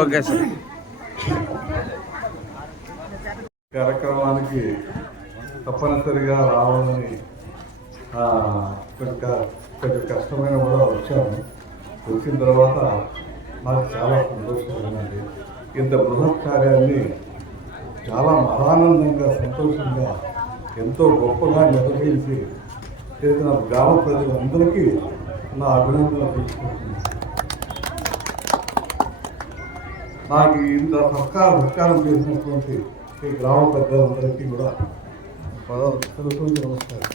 Okay sir. కార్యక్రమానికి తప్పనిసరిగా రావాలని కొంచెం కష్టమైన కూడా వచ్చాము. వచ్చిన తర్వాత నాకు చాలా సంతోషంగా ఉంది. ఇంత బృహత్ కార్యాన్ని చాలా మహానందంగా సంతోషంగా ఎంతో గొప్పగా నిర్వహించి చేసిన గ్రామ ప్రజలందరికీ నా అభినందనలు తెలుసుకుంటున్నాను. నాకు ఇంత సత్కారం చేసినటువంటి ఈ గ్రామ పెద్దలందరికీ కూడా నమస్కారం.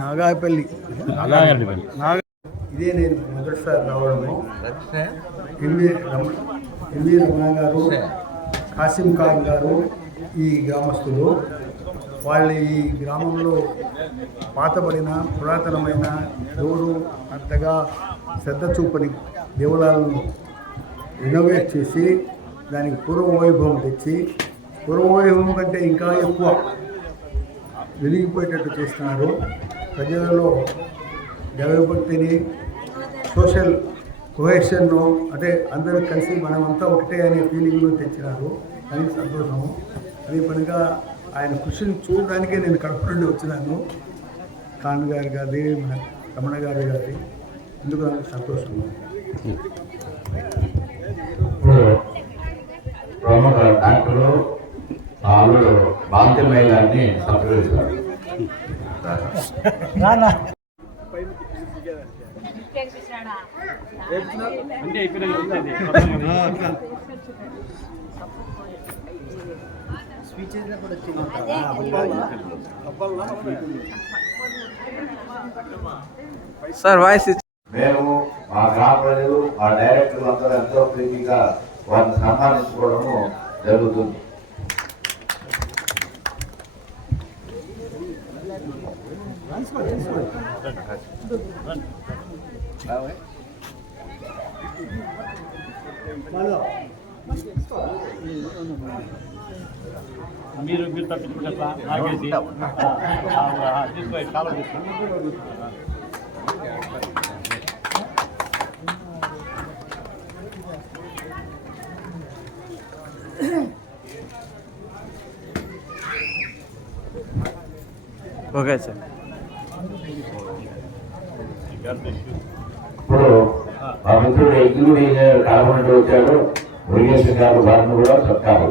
నాగాయపల్లి ఇదే నేను మొదటిసారి రావడము. ఎంవి రమణ గారు, కాసిం ఖాన్ గారు ఈ గ్రామస్తులు. వాళ్ళు ఈ గ్రామంలో పాతబడిన పురాతనమైన ఎవరు అంతగా శ్రద్ధ చూపని దేవాలయాలను రినోవేట్ చేసి దానికి పూర్వవైభవం తెచ్చి, పూర్వవైభవం కంటే ఇంకా ఎక్కువ వెలిగిపోయేటట్టు చేస్తున్నారు. ప్రజలలో దైవభక్తిని, సోషల్ కొహెషన్ను, అంటే అందరూ కలిసి మనమంతా ఒకటే అనే ఫీలింగ్ను తెచ్చినారు. అది సంతోషము. అదే పనిగా ఆయన కృషిని చూడడానికే నేను కడప నుండి వచ్చినాను. ఖాన్ గారు గారి, రమణ గారి గారి ఎందుకు నాకు సంతోషం. ప్రముఖ డాక్టరు ఆవిడ బాంతిమయ్య గారిని సంప్రదిస్తారు. సార్ వాయిస్ మేము మా గ్రామ ప్రజలు, మా డైరెక్టర్లు అందరూ ఎంతో ప్రీతిగా వారిని సన్మానించుకోవడము జరుగుతుంది. మీరు తప్పించుకుంటా నాకేసి తీసుకో చాలా ఓకే సార్. ఇప్పుడు మా మిత్రుడు ఎగ్జిక్యూటివ్ ఇంజనీర్ కాకుండా వచ్చాడు. మురుగేశ్వర గారు వారిని కూడా చెప్తారు.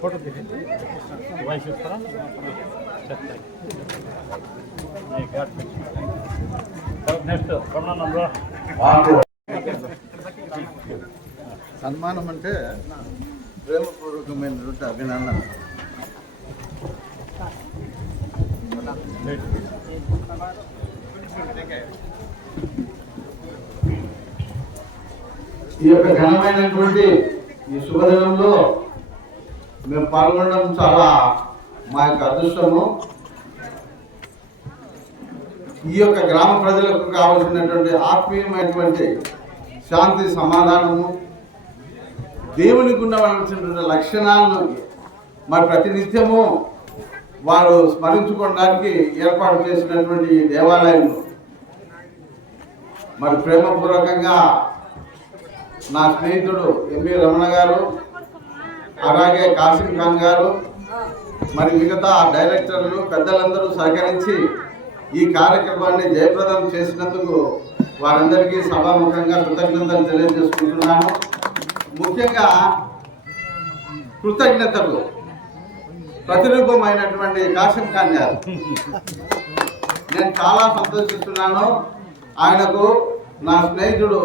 ఫోటో వాయిస్ ఇస్తారా? నెక్స్ట్ సన్మానం అంటే ప్రేమపూర్వకమైనటువంటి అభినందన. ఈ యొక్క ఘనమైనటువంటి ఈ శుభదినంలో మేము పాల్గొనడం చాలా మా యొక్క అదృష్టము. ఈ యొక్క గ్రామ ప్రజలకు కావలసినటువంటి ఆత్మీయమైనటువంటి శాంతి, సమాధానము, దేవునికి ఉండవలసినటువంటి లక్షణాలను మరి ప్రతినిత్యము వారు స్మరించుకోవడానికి ఏర్పాటు చేసినటువంటి ఈ దేవాలయంలో మరి ప్రేమపూర్వకంగా నా స్నేహితుడు ఎంవి రమణ గారు, అలాగే కాసిం ఖాన్ గారు, మరి మిగతా డైరెక్టర్లు పెద్దలందరూ సహకరించి ఈ కార్యక్రమాన్ని జయప్రదం చేసినందుకు వారందరికీ సభాముఖంగా కృతజ్ఞతలు తెలియజేసుకుంటున్నాను. ముఖ్యంగా కృతజ్ఞతలు ప్రతిరూపమైనటువంటి కాసిం ఖాన్ గారు. నేను చాలా సంతోషిస్తున్నాను. ఆయనకు నా స్నేహితుడు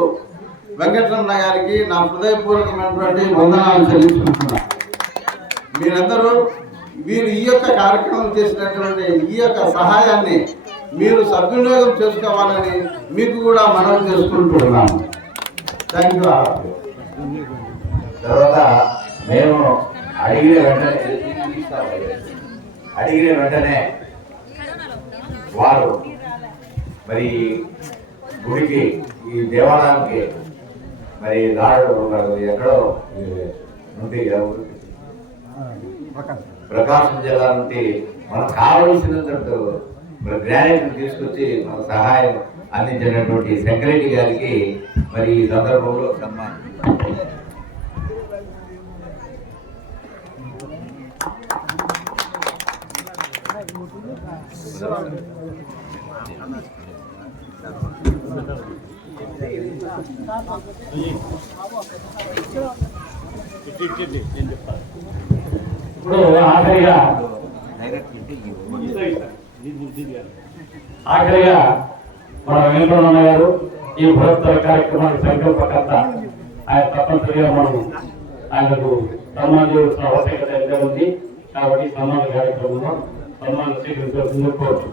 వెంకటరమణ గారికి నా హృదయపూర్వకమైనటువంటి వందనాలు చెల్లించుకుంటున్నాను. మీరందరూ వీరు ఈ యొక్క కార్యక్రమం చేసినటువంటి ఈ యొక్క సహాయాన్ని మీరు సద్వినియోగం చేసుకోవాలని మీకు కూడా మనవి చేసుకుంటున్నాను. Thank you. తర్వాత మేము అడిగిన వెంటనే వారు మరి గుడికి ఈ దేవాలయానికి మరి రాడు ఎక్కడో నుండి ప్రకాశం జిల్లా నుండి మనకు కావలసినంత మరి గ్రానైట్ తీసుకొచ్చి మన సహాయం అందించినటువంటి సెక్రటరీ గారికి మరి ఈ సందర్భంలో సన్మానం. ఇప్పుడు ఆఖరిగా మన వెంకటరమణ గారు ఈ బృహత్తర కార్యక్రమానికి సంకల్పకర్త. ఆయన తప్పనిసరిగా మనం ఆయనకు సన్మానం చేయాల్సిన ఆవశ్యకత ఎంత ఉంది. కాబట్టి సన్మాన కార్యక్రమంలో సన్మానం స్వీకరించాల్సింది కోరుచు.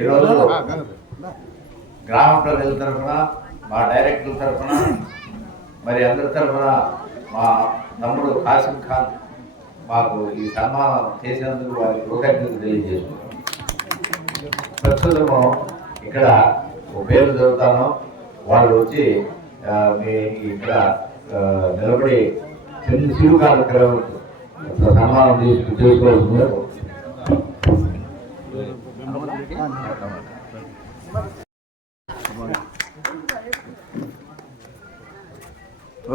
ఈరోజు గ్రామ ప్రజల తరఫున, మా డైరెక్టర్ తరఫున, మరి అందరి తరఫున మా తమ్ముడు కాసిం ఖాన్ మాకు ఈ సన్మానం చేసినందుకు వారికి కృతజ్ఞతలు తెలియజేస్తున్నాం. ప్రస్తుతము ఇక్కడ ఒక పేరు చదువుతాను. వాళ్ళు వచ్చి మీ ఇక్కడ నిలబడి చిరు కార్యక్రమం సన్మానం చేసుకోవాల్సింది.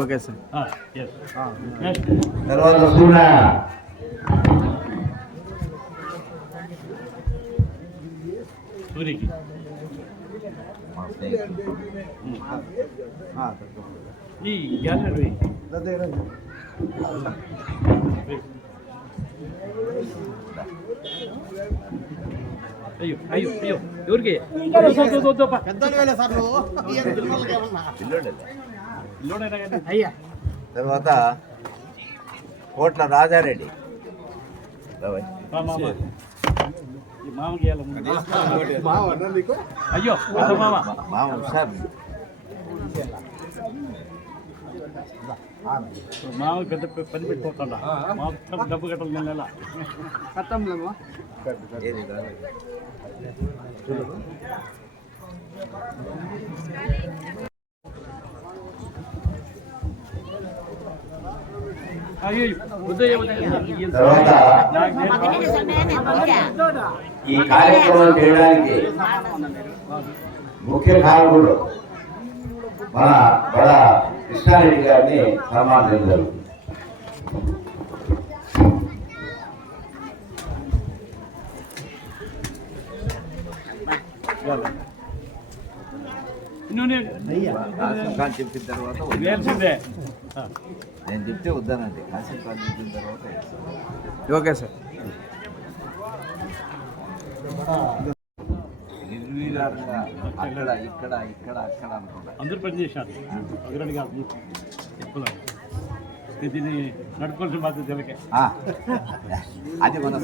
Okay sir. తర్వాత సూర్య సూరికి ఈ గ్యాలరీ అయ్యో అయ్యో అయ్యో ఎవరికి అయ్యా. తర్వాత కోట్ల రాజారెడ్డి మామకి అయ్యో మామ సార్ మామ పెద్ద పని పెట్టుకోకుండా మొత్తం డబ్బు కట్టాలి నెల నెల కట్టంలేమో. తర్వాత ఈ కార్యక్రమం చేయడానికి ముఖ్య కారకుడు మన బడ కృష్ణారెడ్డి గారిని సన్మానించారు. చెప్పిన తర్వాత నేను చెప్తే వద్దానండి. కాసిం ఖాన్ చెప్పిన తర్వాత ఓకే సార్. నిర్వీర్యంగా అక్కడ ఇక్కడ ఇక్కడ అక్కడ అనుకుంటా అందరూ పని చేశారు. అగ్రడి కాదు చెప్పుకోలేదు. దీన్ని నడుపుకోవాల్సిన బాధ్యత వీళ్ళకే. అది మన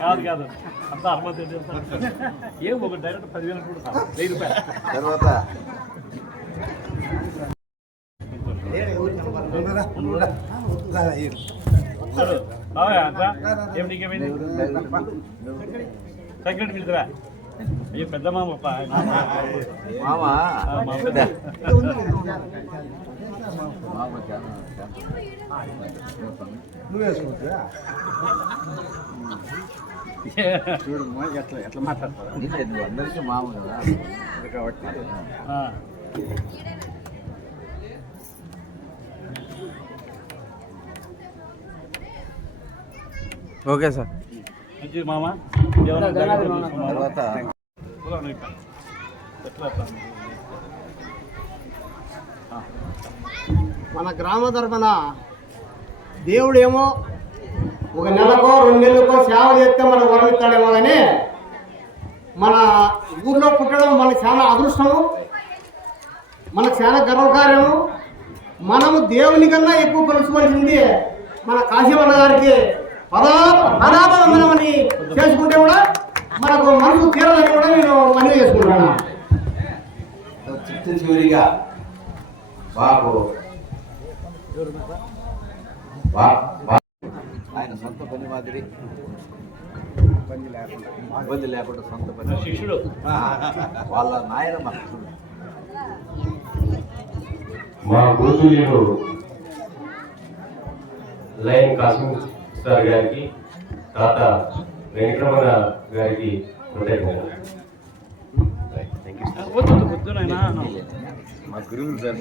కాదు కాదు అంతా అనుమతి ఏం ఒక డైరెక్ట్ 10,000 కూడా 1000 రూపాయలు. తర్వాత ఏం నీకేమైంది సెక్రటరీ పిలుతురా. అయ్యో పెద్ద మామ ఎట్లా మాట్లాడతావు? నువ్వు అందరికీ మామ కదా కాబట్టి ఓకే సార్. తర్వాత మన గ్రామ తరఫున దేవుడేమో ఒక నెలకో 2 నెలలకో సేవ చేస్తే మనకు వరమిస్తాడేమో కానీ మన ఊర్లో పుట్టడం మనకు చాలా అదృష్టము, మనకు చాలా గర్వకార్యము. మనము దేవుని కన్నా ఎక్కువ కొలుసుకోవాల్సింది మన కాశీవన్న గారికి పదాపవందనమని చేసుకుంటే కూడా మనకు మనసు తీరాలని కూడా నేను మనవి చేసుకుంటున్నాను. చిట్టు చివరిగా బాబు ఆయన సొంత పని మాదిరి ఇబ్బంది లేకుండా సొంత పని శిష్యుడు వాళ్ళ నాయన మా గురుతుల్యుడు లైన్ కాసిం సార్ గారికి, తాత వెంకటరమణ గారికి మా గురువులు సార్.